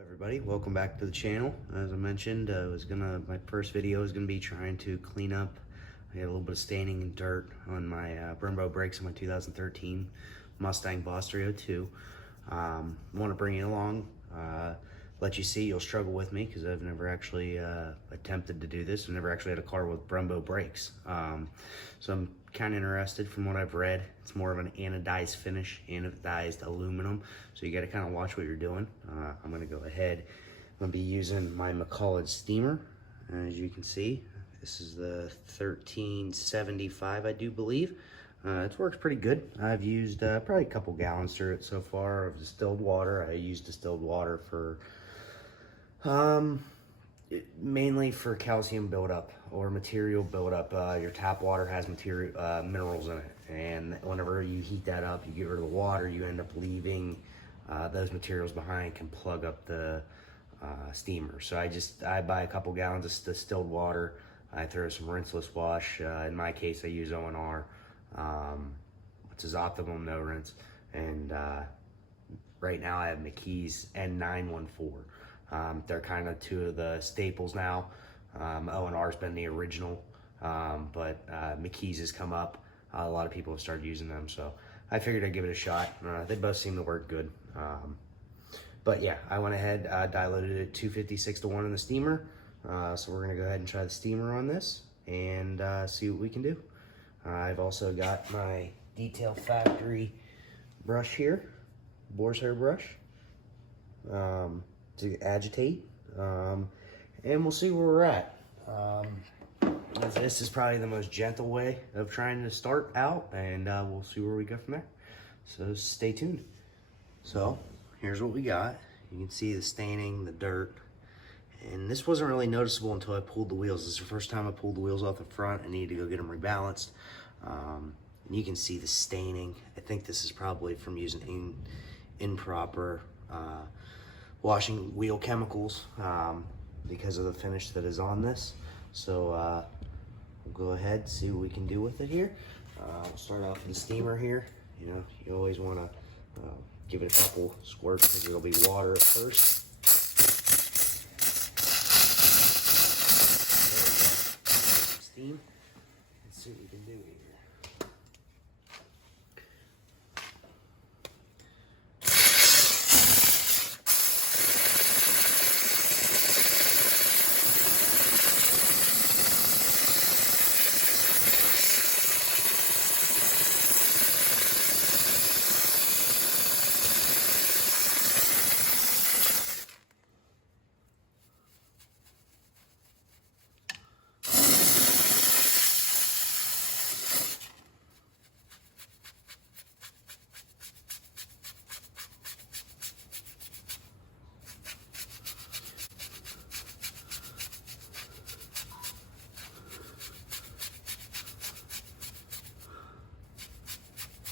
Everybody, welcome back to the channel. As I mentioned, my first video is gonna be trying to clean up. I had a little bit of staining and dirt on my Brembo brakes on my 2013 Mustang Boss 302. Want to bring you along, let you see. You'll struggle with me because I've never actually attempted to do this. I've never actually had a car with Brembo brakes. So I'm kind of interested. From what I've read, it's more of an anodized finish, anodized aluminum. So you got to kind of watch what you're doing. I'm going to go ahead. I'm going to be using my McCulloch steamer. As you can see, this is the 1375, I do believe. It works pretty good. I've used probably a couple gallons through it so far of distilled water. I use distilled water for mainly for calcium buildup or material buildup. Your tap water has minerals in it, and whenever you heat that up, you get rid of the water, you end up leaving those materials behind, can plug up the steamer. So I buy a couple gallons of distilled water. I throw some rinseless wash. In my case, I use O&R, which is optimum no rinse. And right now I have McKee's N914. They're kind of two of the staples now. O&R's been the original, but McKee's has come up. A lot of people have started using them, so I figured I'd give it a shot. They both seem to work good. But yeah, I went ahead, diluted it 256-to-1 in the steamer. So we're gonna go ahead and try the steamer on this and see what we can do. I've also got my Detail Factory brush here, boar's hair brush, to agitate, and we'll see where we're at. This is probably the most gentle way of trying to start out, and we'll see where we go from there. So stay tuned. So here's what we got. You can see the staining, the dirt. And this wasn't really noticeable until I pulled the wheels. This is the first time I pulled the wheels off the front. I needed to go get them rebalanced. And you can see the staining. I think this is probably from using improper washing wheel chemicals because of the finish that is on this. So we'll go ahead and see what we can do with it here. We'll start off with the steamer here. You know, you always want to give it a couple squirts because it'll be water at first. Steam. Let's see what we can do here.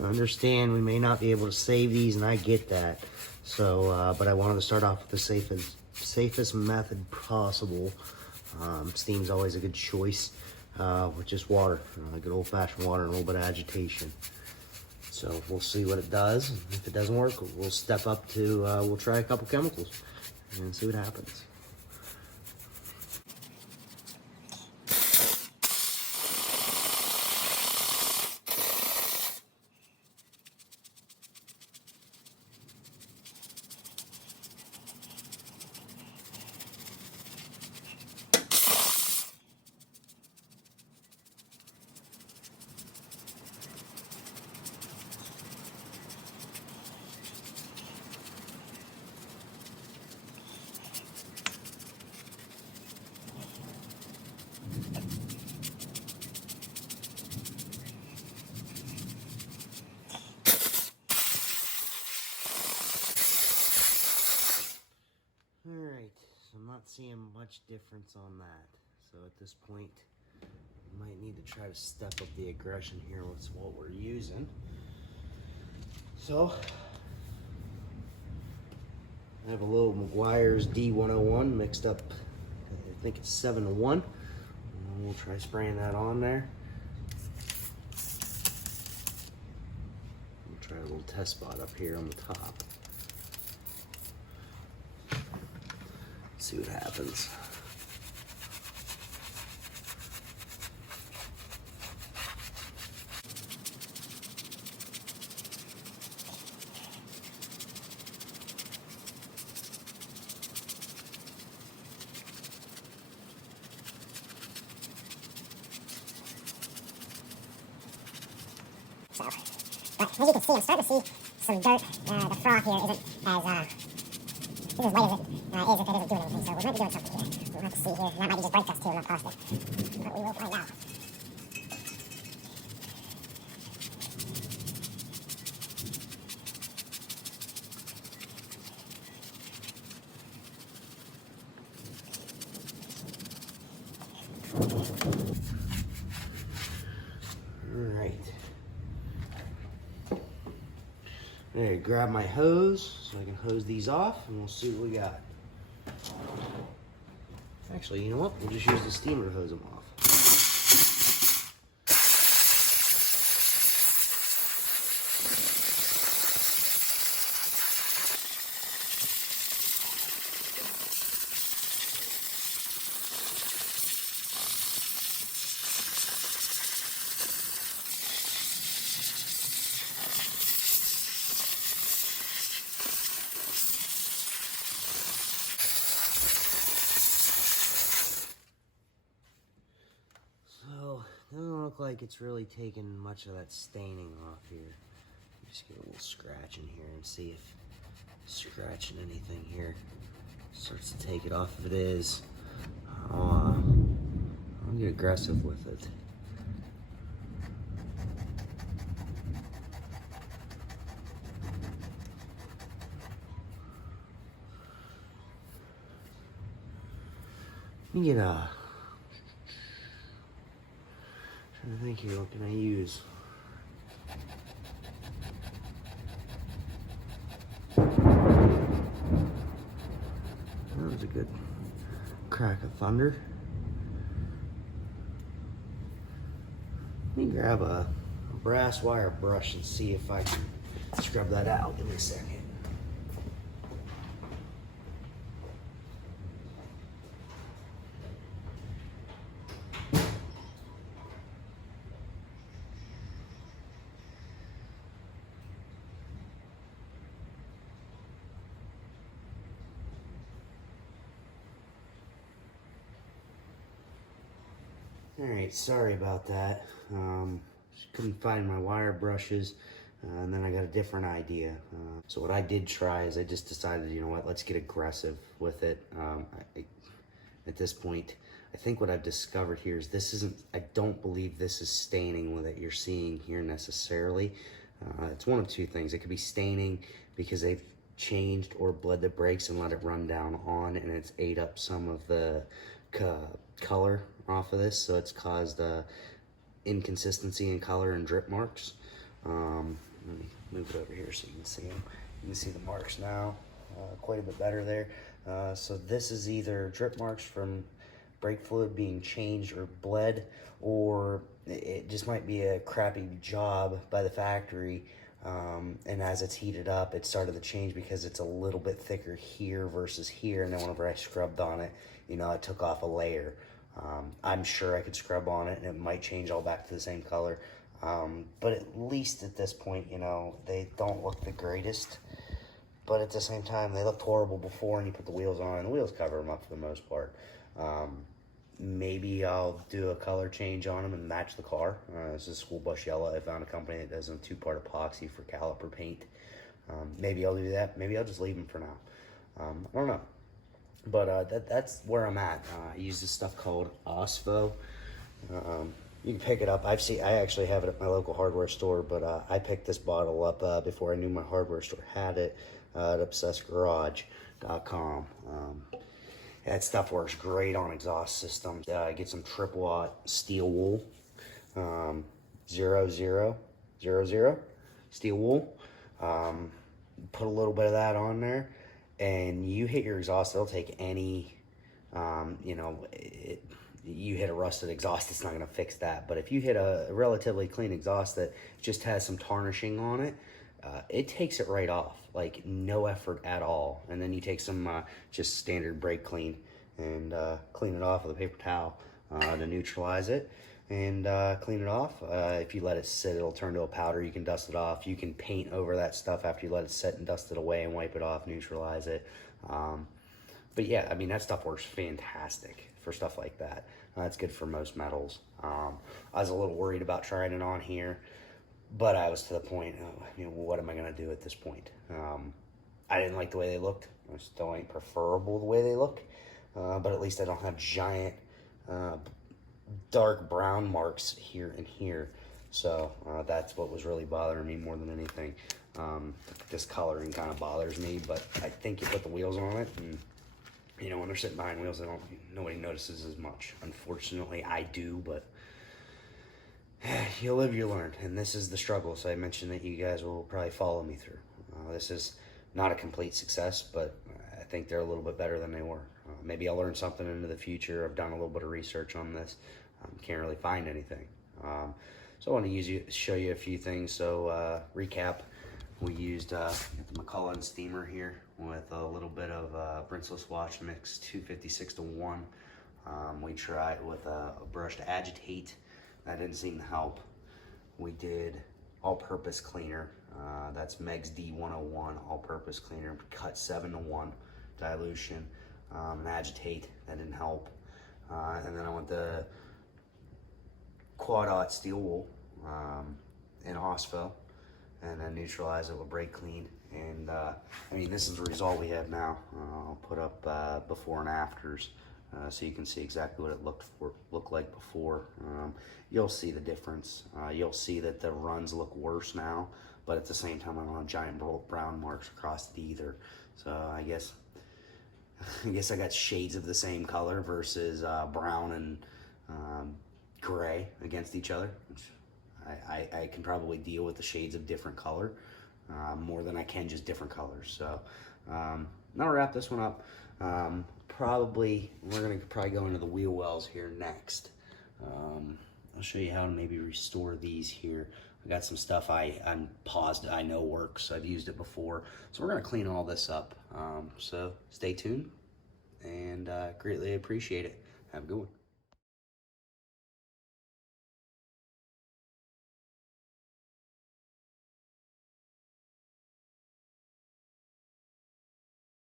I understand we may not be able to save these, and I get that. So, but I wanted to start off with the safest method possible. Steam's always a good choice with just water, good old-fashioned water and a little bit of agitation. So we'll see what it does. If it doesn't work, we'll step up to, we'll try a couple chemicals and see what happens. Not seeing much difference on that. So at this point, we might need to try to step up the aggression here with what we're using. So I have a little Meguiar's D101 mixed up, I think it's 7-to-1. And we'll try spraying that on there. We'll try a little test spot up here on the top. see what happens. So, but as you can see, I'm starting to see some dirt. The froth here isn't as white as it is if it isn't doing anything. So we might be doing something here. We'll have to see here. That might be just brake dust too, not caustic. But we will find out. There, grab my hose so I can hose these off, and we'll see what we got. Actually, you know what? We'll just use the steamer to hose them off. Doesn't look like it's really taking much of that staining off here. Just get a little scratch in here and see if scratching anything here starts to take it off. If it is, I'll get aggressive with it. Let me get a... I think here, what can I use? That was a good crack of thunder. Let me grab a brass wire brush and see if I can scrub that out. Give me a second. Alright, sorry about that. Just couldn't find my wire brushes, and then I got a different idea. So what I did try is I just decided, you know what, let's get aggressive with it. At this point, I think what I've discovered here is this isn't, I don't believe this is staining that you're seeing here necessarily. It's one of two things. It could be staining because they've changed or bled the brakes and let it run down on, and it's ate up some of the color off of this, so it's caused inconsistency in color and drip marks. Let me move it over here so you can see them. You can see the marks now, quite a bit better there. So this is either drip marks from brake fluid being changed or bled, or it just might be a crappy job by the factory. And as it's heated up, it started to change because it's a little bit thicker here versus here. And then whenever I scrubbed on it, you know, it took off a layer. I'm sure I could scrub on it and it might change all back to the same color. But at least at this point, you know, they don't look the greatest. But at the same time, they looked horrible before, and you put the wheels on and the wheels cover them up for the most part. Maybe I'll do a color change on them and match the car. This is school bus yellow. I found a company that does a 2-part epoxy for caliper paint. Maybe I'll do that. Maybe I'll just leave them for now. I don't know. But that's where I'm at. I use this stuff called Ospho. You can pick it up. I actually have it at my local hardware store, but I picked this bottle up before I knew my hardware store had it at obsessedgarage.com. That stuff works great on exhaust systems. Get some triple aught steel wool, 0000 steel wool. Put a little bit of that on there, and you hit your exhaust. It'll take any, you know, you hit a rusted exhaust, it's not going to fix that. But if you hit a relatively clean exhaust that just has some tarnishing on it, it takes it right off, like no effort at all. And then you take some just standard brake clean and clean it off with a paper towel to neutralize it and clean it off. If you let it sit, it'll turn to a powder. You can dust it off. You can paint over that stuff after you let it sit and dust it away and wipe it off, neutralize it. But yeah, I mean, that stuff works fantastic for stuff like that. That's good for most metals. I was a little worried about trying it on here, but I was to the point, what am I going to do at this point? I didn't like the way they looked. I still ain't preferable the way they look, but at least I don't have giant dark brown marks here and here. So that's what was really bothering me more than anything. This coloring kind of bothers me, but I think you put the wheels on it, and when they're sitting behind wheels, nobody notices as much. Unfortunately, I do, but you live, you learn, and this is the struggle. So I mentioned that you guys will probably follow me through. This is not a complete success, but I think they're a little bit better than they were. Maybe I'll learn something into the future. I've done a little bit of research on this. Can't really find anything. So I want to show you a few things. So recap, we used the McCulloch steamer here with a little bit of brinceless wash mix 256-1. We tried with a brush to agitate. That didn't seem to help. We did all-purpose cleaner. That's Meg's D101 all-purpose cleaner, cut 7-1 dilution, and agitate. That didn't help. And then I went the quad-aught steel wool in Ospho, and then neutralize it with brake clean. And this is the result we have now. I'll put up before and afters so you can see exactly what it looked like before. You'll see the difference. You'll see that the runs look worse now, but at the same time I don't have giant brown marks across it either. So I guess I got shades of the same color versus brown and gray against each other, which I can probably deal with the shades of different color more than I can just different colors. So now I'll wrap this one up. We're gonna probably go into the wheel wells here next. I'll show you how to maybe restore these here. I got some stuff I'm positive I know works. I've used it before, so we're gonna clean all this up. So stay tuned, and greatly appreciate it. Have a good one.